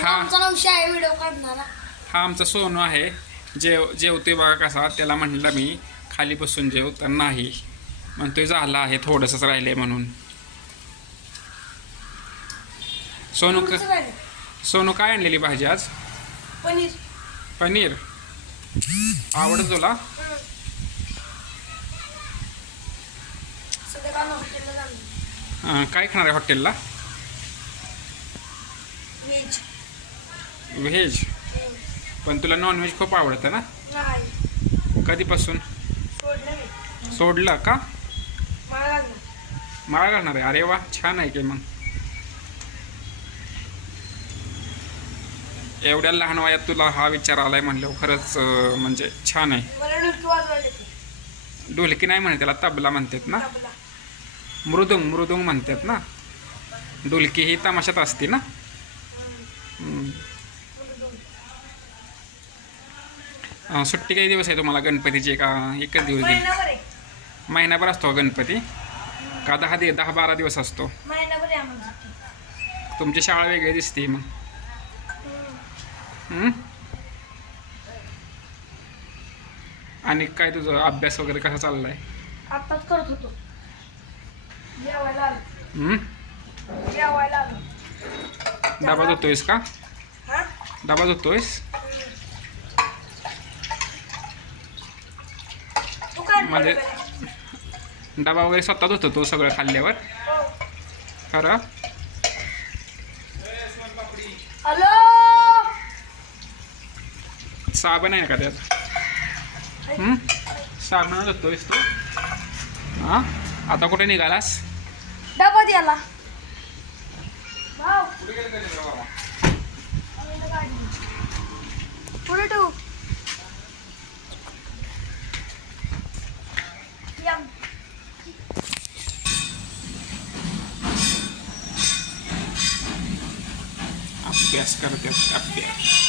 हा. आमचा नवशी आहे व्हिडिओ काढणारा. हा आमचा सोनू आहे. जेव जेवतोय बघा कसा त्याला म्हटलं मी खाली बसून जेव तर नाही. म्हणतोय झाला आहे थोडंसंच राहिले म्हणून. सोनू क. सोनू काय आणलेली भाजी आज? पनीर. पनीर. आवडत तुला? सध्या का हॉटेलला जाणार. अं, काय खाणार आहे हॉटेलला? व्हेज व्हेज पण तुला नॉनव्हेज खूप आवडतं ना? कधीपासून? सोडलं का? मला घालणार आहे. अरे वा छान आहे की मग. एवढ्या लहान वयात तुला हा विचार आलाय म्हणल्यावर खरंच म्हणजे छान आहे. ढोलकी नाही म्हणते त्याला तबला म्हणतात ना? मृदुंग मृदुंग म्हणतात ना? ढोलकी ही तमाशात असते ना? सुट्टी काही दिवस आहे तुम्हाला गणपतीची का एकच दिवस दिली? महिनाभर असतो गणपती? का दहा दि दहा बारा दिवस असतो. तुमची शाळा वेगळी दिसते मग? आणि काय तुझं अभ्यास वगैरे कसा चाललाय? आत्ताच करत होतो. जेवायला आलो. हम्म? जेवायला आलो. डबा धुतोयस का? डबा धुतोयस काय म्हणजे-? डबा वगैरे स्वतः धुतो तो सगळं खाल्ल्यावर. खरं हॅलो साबण आहे का त्यात हम्म? साबण धुतोयस तू हां आता कुठे निघालास डबा द्याला अभ्यास करतात अभ्यास